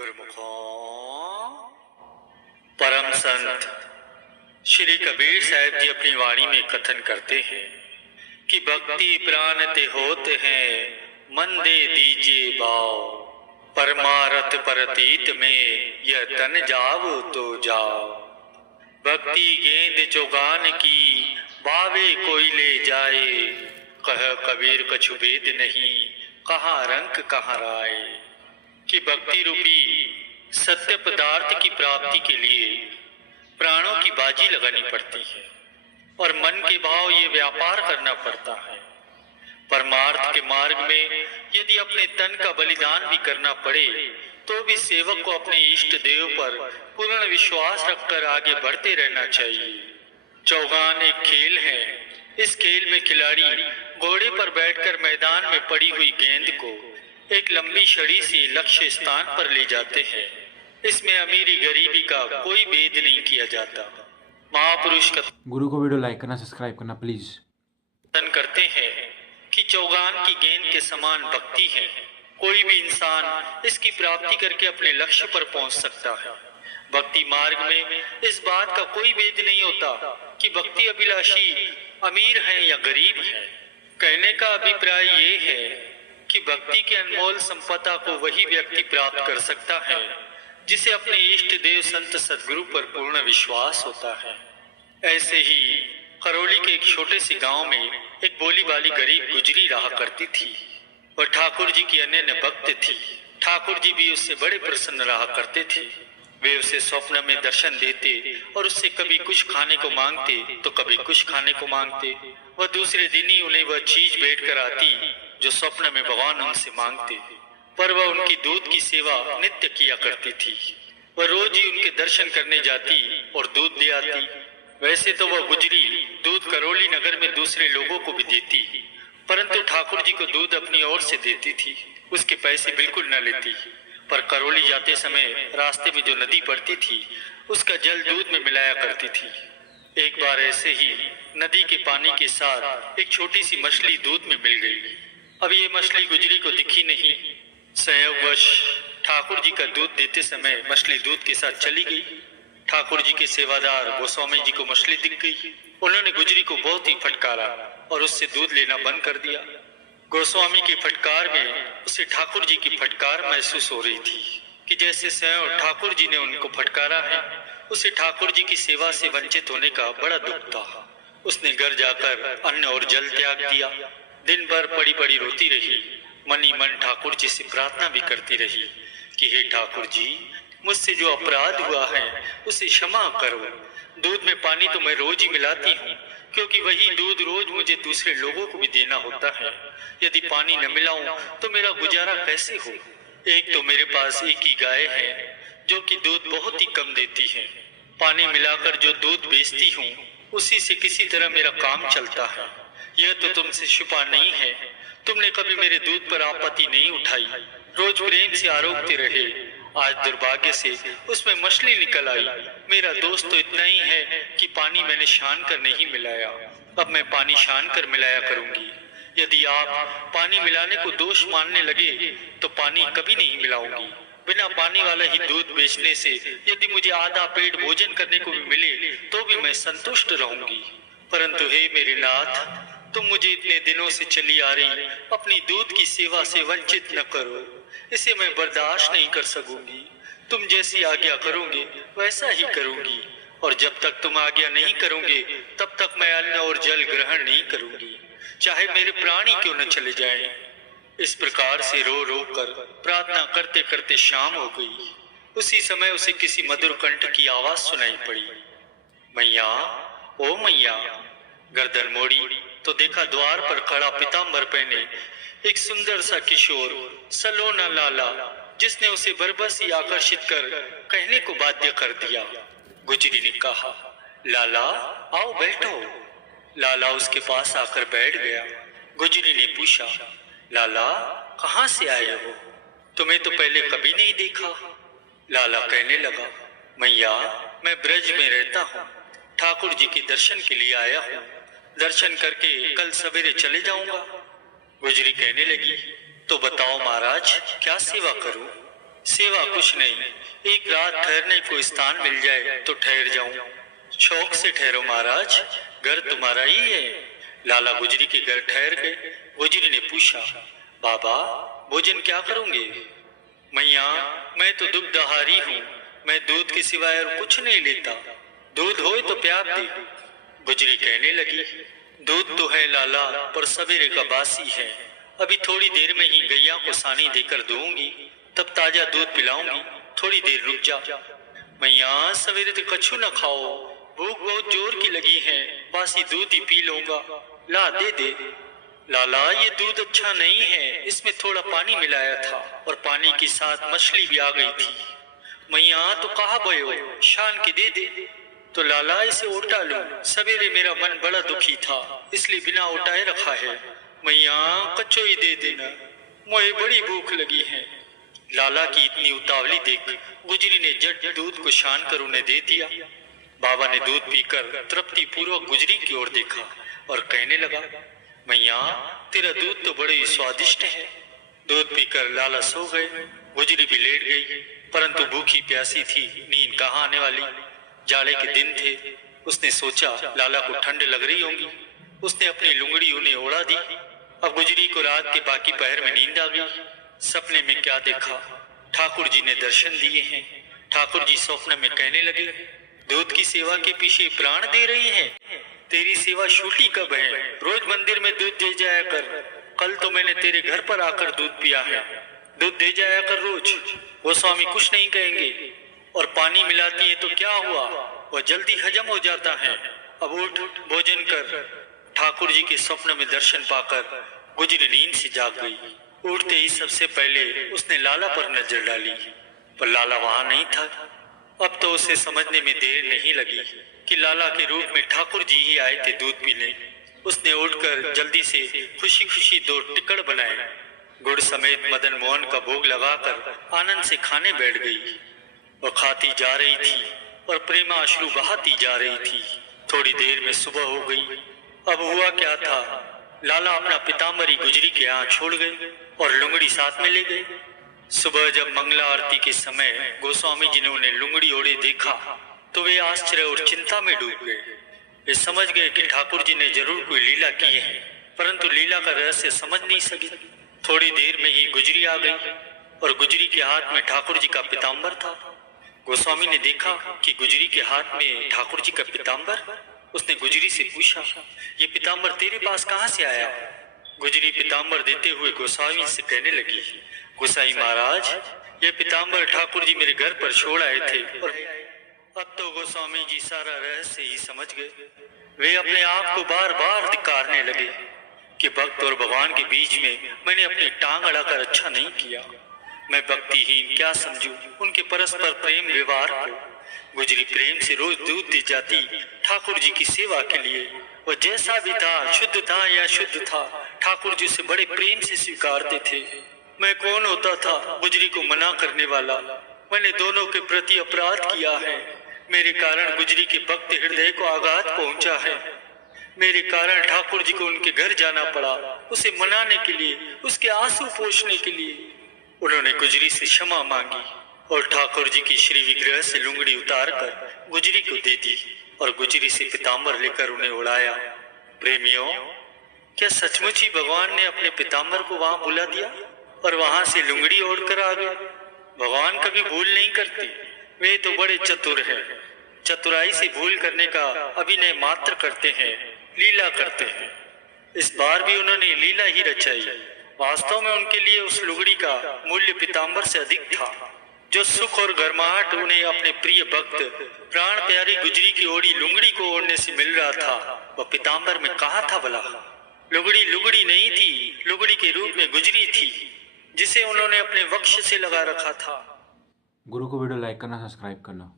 गुरुमुखों, परम संत श्री कबीर साहब जी अपनी वाणी में कथन करते हैं कि भक्ति प्राण ते होते हैं, मन दे दीजिए भाव, परमारथ परतीत में यह तन जाओ तो जाओ। भक्ति गेंद चौगान की, बावे कोई ले जाए, कह कबीर कछु भेद नहीं, कहाँ रंग कहाँ राय। कि भक्ति रूपी सत्य पदार्थ की प्राप्ति के लिए प्राणों की बाजी लगानी पड़ती है और मन के भाव ये व्यापार करना पड़ता है। परमार्थ के मार्ग में यदि अपने तन का बलिदान भी करना पड़े तो भी सेवक को अपने इष्ट देव पर पूर्ण विश्वास रखकर आगे बढ़ते रहना चाहिए। चौगान एक खेल है। इस खेल में खिलाड़ी घोड़े पर बैठकर मैदान में पड़ी हुई गेंद को एक लंबी छड़ी से लक्ष्य स्थान पर ले जाते हैं। इसमें अमीरी गरीबी का कोई भेद नहीं किया जाता। महापुरुष का गुरु को वीडियो लाइक करना, सब्सक्राइब करना प्लीज। करते हैं कि चौगान की गेंद के समान भक्ति है। कोई भी इंसान इसकी प्राप्ति करके अपने लक्ष्य पर पहुंच सकता है। भक्ति मार्ग में इस बात का कोई भेद नहीं होता कि भक्ति अभिलाषी अमीर है या गरीब है। कहने का अभिप्राय ये है कि भक्ति के अनमोल संपदा को वही व्यक्ति प्राप्त कर सकता है जिसे अपने इष्ट देव संत सदगुरु पर पूर्ण विश्वास होता है। ऐसे ही करौली के एक छोटे से गांव में एक भोली भाली गरीब गुजरी रहा करती थी। वह ठाकुर जी की अनन्य भक्त थी। ठाकुर जी भी उससे बड़े प्रसन्न रहा करते थे। वे उसे स्वप्न में दर्शन देते और उससे कभी कुछ खाने को मांगते तो कभी कुछ खाने को मांगते। वह दूसरे दिन ही उन्हें वह चीज भेंट कर आती जो स्वप्न में भगवान उनसे मांगते, पर वह उनकी दूध की सेवा नित्य किया करती थी। वह रोज ही उनके दर्शन करने जाती और दूध ले आती। वैसे तो वह गुजरी दूध करौली नगर में दूसरे लोगों को भी देती, परंतु ठाकुर जी को दूध अपनी ओर से देती थी। उसके पैसे बिल्कुल न लेती। पर करौली जाते समय रास्ते में जो नदी पड़ती थी उसका जल दूध में मिलाया करती थी। एक बार ऐसे ही नदी के पानी के साथ एक छोटी सी मछली दूध में मिल गई। अब ये मछली गुजरी को दिखी नहीं। संयोगवश ठाकुर जी का दूध देते समय मछली दूध के साथ चली गई। ठाकुर जी के सेवादार गोस्वामी जी को मछली दिख गई। उन्होंने गुजरी को बहुत ही फटकारा और उससे दूध लेना बंद कर दिया। गोस्वामी के फटकार में उसे ठाकुर जी की फटकार महसूस हो रही थी कि जैसे स्वयं ठाकुर जी ने उनको फटकारा है। उसे ठाकुर जी की सेवा से वंचित होने का बड़ा दुख था। उसने घर जाकर अन्न और जल त्याग दिया। दिन भर पड़ी पड़ी रोती रही। मन ही मन ठाकुर जी से प्रार्थना भी करती रही कि हे ठाकुर जी, मुझसे जो अपराध हुआ है उसे क्षमा करो। दूध में पानी तो मैं रोज ही मिलाती हूँ क्योंकि वही दूध रोज मुझे दूसरे लोगों को भी देना होता है। यदि पानी न मिलाऊं तो मेरा गुजारा कैसे हो। एक तो मेरे पास एक ही गाय है जो कि दूध बहुत ही कम देती है। पानी मिलाकर जो दूध बेचती हूँ उसी से किसी तरह मेरा काम चलता है। यह तो तुमसे छुपा नहीं है। तुमने कभी मेरे दूध पर आपत्ति नहीं उठाई, रोज प्रेम से आरोपते रहे। आज दुर्भाग्य से उसमें मछली निकल आई। मेरा दोष तो इतना ही है कि पानी मैंने छान कर नहीं मिलाया। अब मैं पानी छान कर मिलाया करूंगी। यदि आप पानी मिलाने को दोष मानने लगे तो पानी कभी नहीं मिलाऊंगी। बिना पानी वाला ही दूध बेचने से यदि मुझे आधा पेट भोजन करने को भी मिले तो भी मैं संतुष्ट रहूंगी। परंतु हे मेरे नाथ, तुम मुझे इतने दिनों से चली आ रही अपनी दूध की सेवा से वंचित न करो। इसे मैं बर्दाश्त नहीं कर सकूंगी। तुम जैसी आज्ञा करोगे वैसा ही करूंगी और जब तक तुम आज्ञा नहीं करोगे तब तक मैं अन्न और जल ग्रहण नहीं करूंगी, चाहे मेरे प्राण ही क्यों न चले जाएं। इस प्रकार से रो रो कर प्रार्थना करते करते शाम हो गई। उसी समय उसे किसी मधुर कंठ की आवाज सुनाई पड़ी, मैया, ओ मैया। गर्दन मोड़ी तो देखा द्वार पर खड़ा पीतांबर पहने एक सुंदर सा किशोर सलोना लाला, जिसने उसे बरबस ही आकर्षित कर कहने को बाध्य कर दिया। गुजरी ने कहा, लाला आओ बैठो। लाला उसके पास आकर बैठ गया। गुजरी ने पूछा, लाला कहाँ से आए हो? तुम्हें तो पहले कभी नहीं देखा। लाला कहने लगा, मैया मैं ब्रज में रहता हूँ, ठाकुर जी के दर्शन के लिए आया हूँ। दर्शन करके कल सवेरे चले जाऊंगा। गुजरी कहने लगी, तो बताओ महाराज क्या सेवा करूं? सेवा कुछ नहीं, एक रात ठहरने को स्थान मिल जाए तो ठहर जाऊं। शौक से ठहरो महाराज, घर तुम्हारा ही है। लाला गुजरी के घर ठहर गए। गुजरी ने पूछा, बाबा भोजन क्या करोगे? मैया मैं तो दुग्धहारी हूँ, मैं दूध के सिवाय और कुछ नहीं लेता, दूध होए तो प्यार दे। गुजरी कहने लगी, दूध तो है लाला, पर सवेरे का बासी है, अभी थोड़ी देर में ही गैया को सानी देकर दूंगी, तब ताजा दूध पिलाऊंगी, थोड़ी देर रुक जा। मैया सवेरे तो कछु न खाओ, भूख बहुत जोर की लगी है, बासी दूध ही पी लूंगा, ला दे दे। लाला ये दूध अच्छा नहीं है, इसमें थोड़ा पानी मिलाया था और पानी के साथ मछली भी आ गई थी। मैया तो कहा भयो, शान के दे दे। तो लाला इसे उल्टा लूं, सवेरे मेरा मन बड़ा दुखी था, इसलिए बिना उल्टाए रखा है। मैया कच्चो ही दे देना, मुझे बड़ी भूख लगी है। लाला की इतनी उतावली देख गुजरी ने झट दूध को शान कर उन्हें दे दिया। बाबा ने दूध पीकर तृप्ति पूर्वक गुजरी की ओर देखा और कहने लगा, मैया तेरा दूध तो बड़े ही स्वादिष्ट है। दूध पीकर लाला सो गए। गुजरी भी लेट गई, परंतु भूखी प्यासी थी, नींद कहाँ आने वाली। जाड़े के दिन थे। उसने सोचा लाला को ठंड लग रही होगी, उसने अपनी लुंगड़ी उन्हें ओढ़ा दी। अब गुजरी को रात के बाकी पहर में नींद आ गई। सपने में क्या देखा, ठाकुर जी ने दर्शन दिए हैं। ठाकुर जी स्वप्न में कहने लगे, दूध की सेवा के पीछे प्राण दे रही है, तेरी सेवा छूटी कब है? रोज मंदिर में दूध दे जाया कर, कल तो मैंने तेरे घर पर आकर दूध पिया है, दूध दे जाया कर रोज, वो स्वामी कुछ नहीं कहेंगे। और पानी मिलाती है तो क्या हुआ, वह जल्दी हजम हो जाता है, अब उठ भोजन कर। ठाकुर जी के स्वप्न में दर्शन पाकर गुजरी नींद से जाग गई। उठते ही सबसे पहले उसने लाला पर नजर डाली, पर लाला वहां नहीं था। अब तो उसे समझने में देर नहीं लगी कि लाला के रूप में ठाकुर जी ही आए थे दूध पीने। उसने उठकर जल्दी से खुशी खुशी 2 टिक्कड़ बनाए, गुड़ समेत मदन मोहन का भोग लगाकर आनंद से खाने बैठ गई। वह खाती जा रही थी और प्रेमाश्रु बहाती जा रही थी। थोड़ी देर में सुबह हो गई। अब हुआ क्या था, लाला अपना पिताम्बरी गुजरी के यहाँ छोड़ गए और लुंगड़ी साथ में ले गए। सुबह जब मंगला आरती के समय गोस्वामी जी ने उन्हें लुंगड़ी ओढ़े देखा तो वे आश्चर्य और चिंता में डूब गए। वे समझ गए कि ठाकुर जी ने जरूर कोई लीला की है, परंतु लीला का रहस्य समझ नहीं सके। थोड़ी देर में ही गुजरी आ गई और गुजरी के हाथ में ठाकुर जी का पीताम्बर था। गोस्वामी ने देखा कि गुजरी के हाथ में ठाकुर जी का पीताम्बर। उसने गुजरी से पूछा, ये पीताम्बर तेरे पास कहाँ से आया? गुजरी पीताम्बर देते हुए गोस्वामी से कहने लगी, गोसाई महाराज ये पीताम्बर ठाकुर जी मेरे घर पर छोड़ आए थे। और अब तो गोस्वामी जी सारा रहस्य ही समझ गए। वे अपने आप को बार बार धिक्कारने लगे कि भक्त और भगवान के बीच में मैंने अपनी टांग अड़ाकर अच्छा नहीं किया। मैं भक्तिहीन क्या समझूं उनके परस्पर प्रेम व्यवहार को। गुजरी प्रेम से रोज दूध दी जाती ठाकुर जी की सेवा के लिए। वह जैसा भी था, शुद्ध था या शुद्ध था, ठाकुर जी से बड़े प्रेम से स्वीकारते थे। मैं कौन होता था गुजरी को मना करने वाला? मैंने दोनों के प्रति अपराध किया है। मेरे कारण गुजरी के भक्त हृदय को आघात पहुंचा है। मेरे कारण ठाकुर जी को उनके घर जाना पड़ा, उसे मनाने के लिए, उसके आंसू पोंछने के लिए। उन्होंने गुजरी से क्षमा मांगी और ठाकुर जी की श्री विग्रह से लुंगड़ी उतार कर गुजरी को दे दी और गुजरी से पीताम्बर लेकर उन्हें उड़ाया। प्रेमियों, क्या सचमुच ही भगवान ने अपने पीताम्बर को वहां बुला दिया और वहां से लुंगड़ी ओढ़कर आ गए? भगवान कभी भूल नहीं करते, वे तो बड़े चतुर हैं। चतुराई से भूल करने का अभिनय मात्र करते हैं, लीला करते हैं। इस बार भी उन्होंने लीला ही रचाई। वास्तव में उनके लिए उस लुगड़ी का मूल्य पीताम्बर से अधिक था। जो सुख और गर्माहट उन्हें अपने प्रिय भक्त प्राण प्यारी गुजरी की ओढ़ी लुंगड़ी को ओढ़ने से मिल रहा था, वह पीताम्बर में कहाँ था भला? लुगड़ी लुगड़ी नहीं थी, लुगड़ी के रूप में गुजरी थी जिसे उन्होंने अपने वक्ष से लगा रखा था। गुरु को वीडियो लाइक करना, सब्सक्राइब करना।